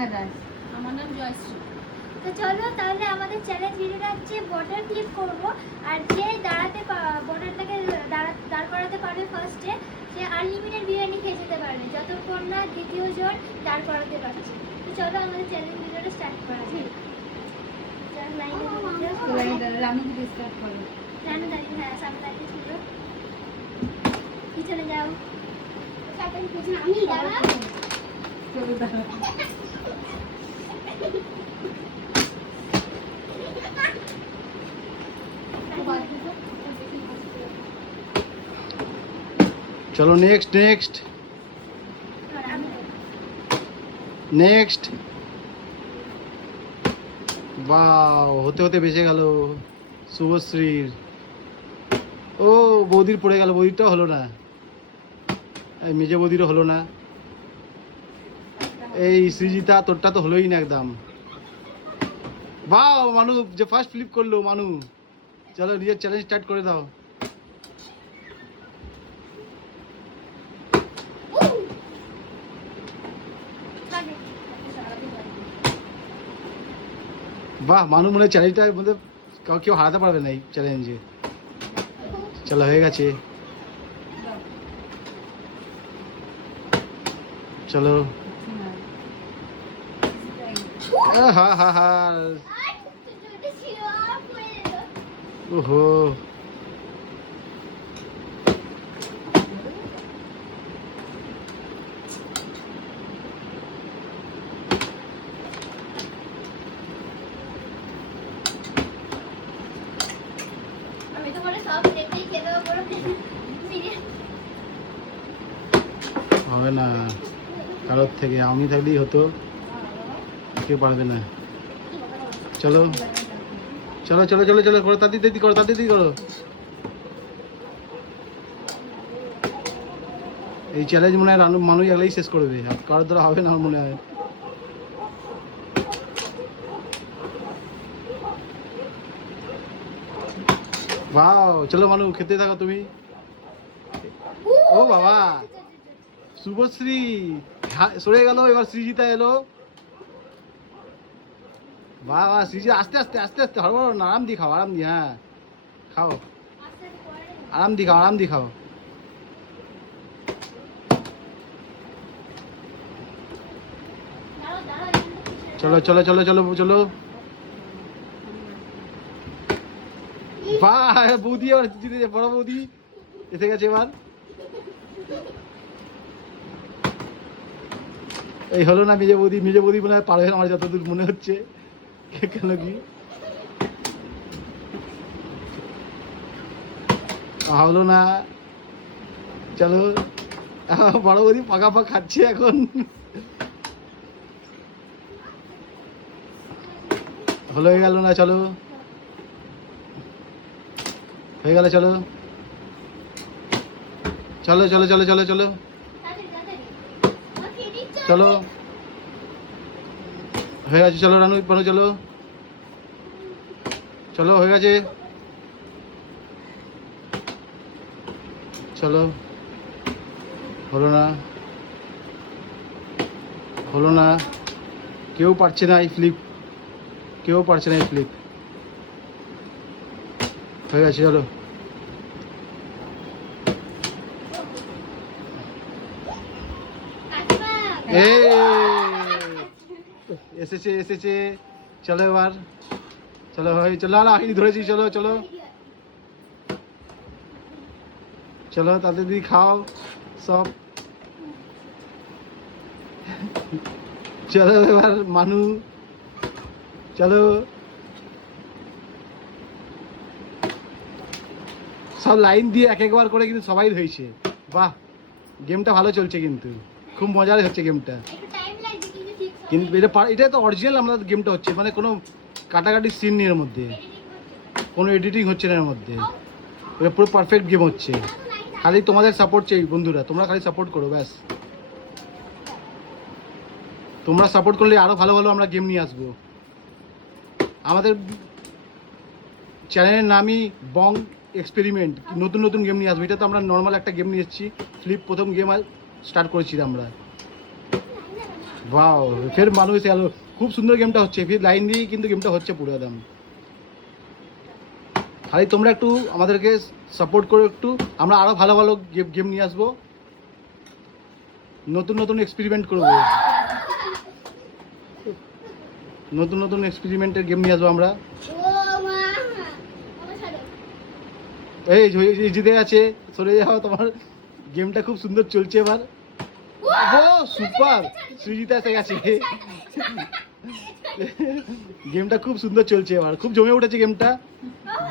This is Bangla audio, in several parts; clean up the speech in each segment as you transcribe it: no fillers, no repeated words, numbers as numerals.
স্নেহা দাস। আমার নাম জয়শ্রী। তো চলো তাহলে আমাদের চ্যালেঞ্জ ভিডিওটা হচ্ছে বর্ডার ক্লিপ করব, আর যে বর্ডারটাকে দাঁড় করাতে পারবে ফার্স্টে, সে আনলিমিটেড বিরিয়ানি খেয়ে যেতে পারবে যতক্ষণ না দ্বিতীয় জন দাঁড় করাতে পারছে। তো চলো আমাদের চ্যালেঞ্জ ভিডিওটা স্টার্ট করা যাক। রানু থেকে স্টার্ট করো। রানু দাঁড়িয়ে, হ্যাঁ সামনে দাঁড়িয়ে ছিল, পিছনে যাও। আমি দাঁড়াও। চলো দাঁড়াও। চলো নেক্সট নেক্সট নেক্সট। বাও, হতে হতে বেঁচে গেল শুভশ্রীর। ও বৌদির পড়ে গেল, বৌদিরটাও হলো না, এই মেজে বৌদিরও হলো না। এই সৃজিতা তোরটা তো হলোই না একদম। বাও, মানু যে ফার্স্ট ফ্লিপ করলো মানু। চলো নিজের চ্যালেঞ্জ স্টার্ট করে দাও। বাহ, মানু মনে হয় চ্যালেঞ্জটার মধ্যে কেউ হারাতে পারবে না এই চ্যালেঞ্জে। চলো হয়ে গেছে, চলো। হা হা হা, ওহো। আমি তো বলে সব প্লেটেই খেয়ে দেবো পুরো বিরিয়ানি। হবে না কারোর থেকে, আমি থাকলেই হতো, কেউ পারবে না। চলো চলো চলো চলো চলো, করো তাড়াতাড়ি তাড়াতাড়ি করো, তাড়াতাড়ি করো। এই চ্যালেঞ্জ মনে হয় মানুষ একলাই শেষ করবে, আর কারোর দ্বারা হবে না আমার মনে হয়। বাও, চলো মানু খেতে থাকো তুমি। ও বাবা, শুভশ্রী সরে গেল, এবার সৃজিতা এলো। বাহ বাহ, সৃজিতা আস্তে আস্তে আস্তে আস্তে, হড়বড় না, আরাম দিয়ে খাও, আরাম দিয়ে, হ্যাঁ খাও, আরাম দিয়ে খাও, আরাম দিয়ে খাও। চলো চলো চলো চলো চলো। বাহ, বৌদি এবার জিতে, বড় বৌদি এসে গেছে এবার। এই হলো না মেজে বৌদি, মেজে বৌদি মনে হয় পারবে না আমার যতদূর মনে হচ্ছে। কেন কি হলো না? চলো, বড় বৌদি পাকা পাক খাচ্ছে এখন। হলো, হয়ে গেল না? চলো হয়ে গেল, চলো চলো চলো চলো চলো চলো চলো, হয়ে গেছে। চলো রানু পানু, চলো চলো, হয়ে গেছে। চলো, হলো না, হলো না, কেউ পারছে না এই ফ্লিপ, কেউ পারছে না এই ফ্লিপ। হয়ে গেছে, চলো। এসেছে এসেছে, চলো এবার, চলো ভাই, চলো, না আমি ধরেছি, চলো চলো চলো, তাদের দিয়ে খাও সব। চলো এবার মানু, চলো, সব লাইন দিয়ে এক একবার করে কিন্তু সবাই হয়েছে। বাহ, গেমটা ভালো চলছে, কিন্তু খুব মজার হচ্ছে গেমটা। কিন্তু এটা তো অরিজিনাল আমাদের গেমটা হচ্ছে, মানে কোনো কাটাকাটি সিন নেই এর মধ্যে, কোনো এডিটিং হচ্ছে না এর মধ্যে, এটা পুরো পারফেক্ট গেম হচ্ছে। খালি তোমাদের সাপোর্ট চাই বন্ধুরা, তোমরা খালি সাপোর্ট করো ব্যাস। তোমরা সাপোর্ট করলে আরও ভালো ভালো আমরা গেম নিয়ে আসবো। আমাদের চ্যানেলের নামই বং এক্সপেরিমেন্ট, নতুন নতুন গেম নিয়ে আসবো। এটা তো আমরা নর্মাল একটা গেম নিয়ে এসেছি, ফ্লিপ প্রথম গেম স্টার্ট করেছি আমরা। वाओ फिर মানুষ এলো খুব সুন্দর গেমটা হচ্ছে ফির লাইন দিয়ে কিন্তু গেমটা হচ্ছে পুরো একদম খালি তোমরা একটু আমাদেরকে সাপোর্ট করো একটু আমরা আরো ভালো ভালো গেম নিয়ে আসবো নতুন নতুন এক্সপেরিমেন্ট করব নতুন নতুন এক্সপেরিমেন্টের গেম নিয়ে আসবো আমরা ও মা আমার ছাড়ো এই জিতে আছে সরে যাও তোমার গেমটা খুব সুন্দর চলছে এবার ও সুপার সৃজিতা এসে গেছে গেমটা খুব সুন্দর চলছে এবার খুব জমে উঠেছে গেমটা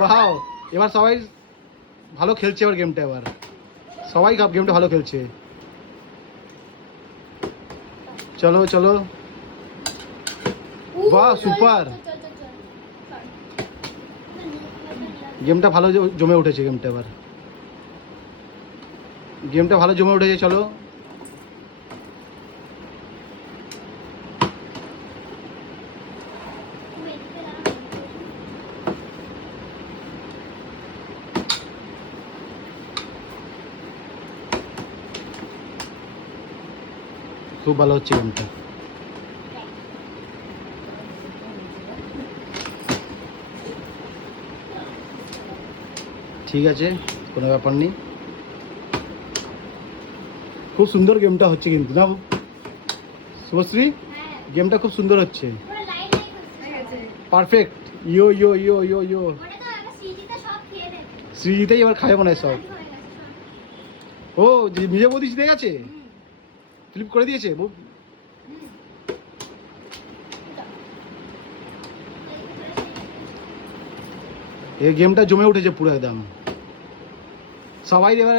বাও এবার সবাই ভালো খেলছে এবার গেমটা এবার সবাই গেমটা ভালো খেলছে চলো চলো বাহ সুপার গেমটা ভালো জমে উঠেছে গেমটা এবার গেমটা ভালো জমে উঠেছে চলো খুব ভালো হচ্ছে গেমটা ঠিক আছে কোনো ব্যাপার নেই খুব সুন্দর গেমটা হচ্ছে কিন্তু না শুভশ্রী গেমটা খুব সুন্দর হচ্ছে পুরো লাইন লাইন হয়ে গেছে পারফেক্ট ইয়ো ইয়ো ইয়ো ইয়ো ইয়ো ওটা তো একটা সিজিটা সব খেয়ে নেবে শ্রীজিতেই এবার খাবে মনে হয় সব হয়ে গেছে সব ও যে নিজে বৌদি জিতে গেছে ফ্লিপ করে দিয়েছে এই গেমটা জমে উঠেছে পুরো একদম সবাই এবার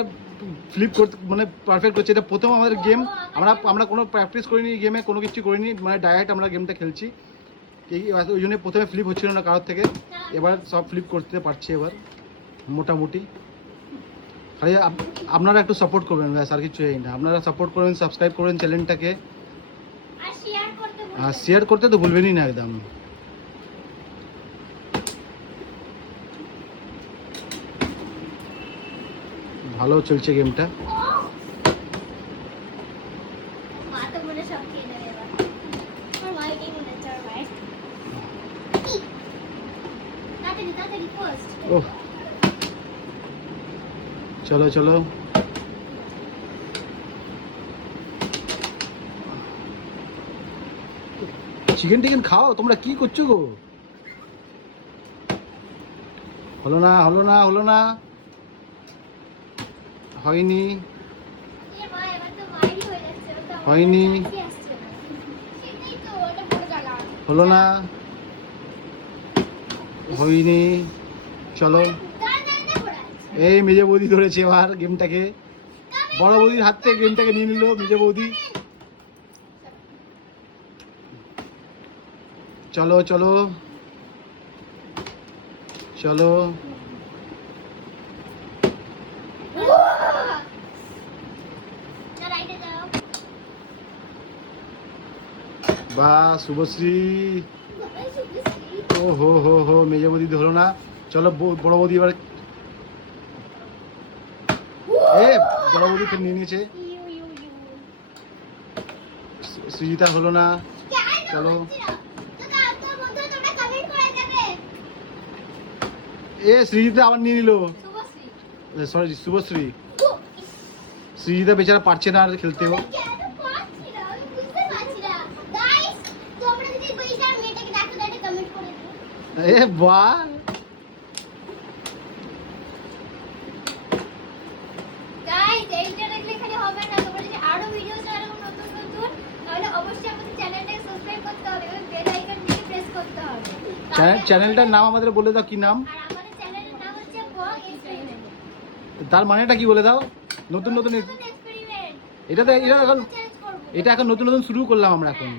ফ্লিপ করতে মানে পারফেক্ট হচ্ছে এটা প্রথম আমাদের গেম আমরা কোনো প্র্যাকটিস করিনি গেমে কোনো কিছু করিনি মানে ডাইরেক্ট আমরা গেমটা খেলছি ওই জন্য প্রথমে ফ্লিপ হচ্ছিল না কারোর থেকে এবার সব ফ্লিপ করতে পারছে এবার মোটামুটি খালি আপনারা একটু সাপোর্ট করবেন ব্যাস আর কিছু না আপনারা সাপোর্ট করবেন সাবস্ক্রাইব করবেন চ্যানেলটাকে আর শেয়ার করতে আর শেয়ার করতে তো ভুলবেনই না একদম ভালো চলছে গেমটা মা তো মনে সব খেয়ে নেবে এবার আমার মাই কি মনে হচ্ছে আমার মায়ের তাড়াতাড়ি তাড়াতাড়ি পোস্ট ওহ চলো চলো চিকেন টিকেন খাও তোমরা কি করছো গো হলো না হলো না হলো না হয়নি এ মা এবার তো মাইরই হয়ে যাচ্ছে ওটা হয়নি কি আসছে না সেটাই তো ওটা বড় জ্বালা হলো না হয়নি চলো দাঁড় দাঁড় না পড়া আছে এই মেজে বৌদি ধরেছে এবার গেমটাকে বড় বৌদির হাত থেকে গেমটাকে নিয়ে নিল মেজে বৌদি চলো চলো চলো না রাইটে যাও বা শুভশ্রী এই শুভশ্রী ও হো হো হো মেজে বৌদি ধরো না চলো বড় বৌদি এবার এ বড় বৌদি ফের নিয়ে নিয়েছে ইউ ইউ ইউ সৃজিতা হলো না চলো এ সৃজিতা আবার নিয়ে নিল সরি শুভশ্রী সৃজিতা বেচারা পারছে না আর খেলতেও এ বাহ চ্যানেলটার নাম আমাদের বলে দাও কি নাম তার মানেটা কি বলে দাও নতুন নতুন এটা তো এটা এখন নতুন নতুন শুরু করলাম আমরা এখন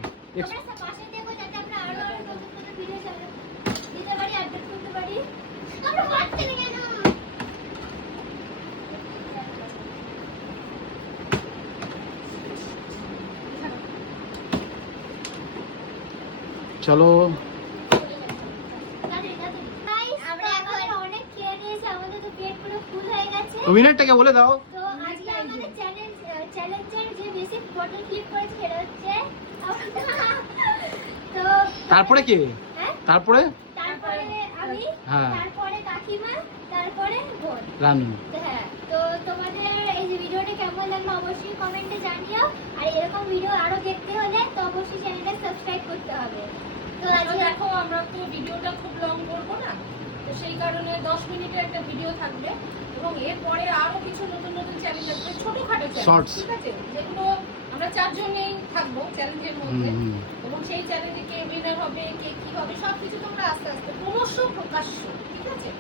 চলো উইনারটাকে বলে দাও তো আজকে আমাদের চ্যালেঞ্জের যে বেসিক বটল ক্লিক করেছে সেটা হচ্ছে তারপরে কে? হ্যাঁ তারপরে তারপরে আমি, হ্যাঁ। তারপরে কাকিমা, তারপরে বোন। রানু। হ্যাঁ, তো তোমাদের এই যে ভিডিওটা কেমন লাগলো অবশ্যই কমেন্টে জানিও। আর এরকম ভিডিও আরো দেখতে হলে তো অবশ্যই চ্যানেলটা সাবস্ক্রাইব করতে হবে। তো তো আজকে দেখো আমরা তো ভিডিওটা খুব লং করবো না, তো সেই কারণে 10 মিনিটের একটা ভিডিও থাকবে এবং এরপরে আরো কিছু নতুন নতুন চ্যালেঞ্জ থাকবে, ছোটখাটো চ্যালেঞ্জ, Shorts। ঠিক আছে, যেগুলো আমরা 4 জনেই থাকবো চ্যালেঞ্জের মধ্যে। এবং সেই চ্যালেঞ্জে কে উইনার হবে, কে কি হবে, সবকিছু তোমরা আস্তে আস্তে ক্রমশ প্রকাশ্য, ঠিক আছে,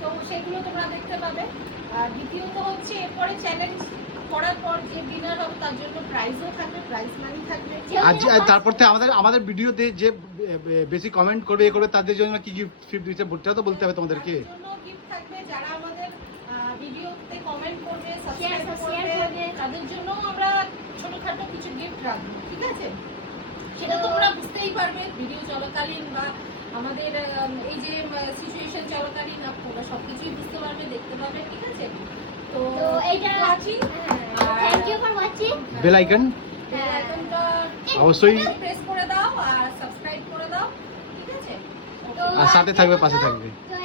তো সেগুলো তোমরা দেখতে পাবে। আর দ্বিতীয়ত হচ্ছে এরপরে চ্যালেঞ্জ করার পর যে উইনার হবে তার জন্য প্রাইজও থাকবে, প্রাইজ মানি থাকবে। আর তারপর থেকে আমাদের ভিডিওতে যে বেশি কমেন্ট করবে এ করবে তাদের জন্য কি গিফট দিচ্ছে সেটা তো বলতে হবে তোমাদেরকে। তার জন্য gift থাকবে, যারা আমাদের ভিডিওতে কমেন্ট করবে, Share সাবস্ক্রাইব করবে। করবে, তাদের জন্য আমরা ছোটখাটো কিছু গিফট রাখবো, ঠিক আছে, সেটা তোমরা বুঝতেই পারবে ভিডিও চলাকালীন বা আমাদের এই যে সিচুয়েশন চলাকালীন তোমরা সবকিছুই বুঝতে পারবে, দেখতে পাবে, ঠিক আছে। তো তো এইটা watching, thank you for watching. Bell icon bell আইকনটা অবশ্যই প্রেস করে দাও আর সাবস্ক্রাইব করে দাও, ঠিক আছে। তো আর সাথে থাকবে, পাশে থাকবে। তো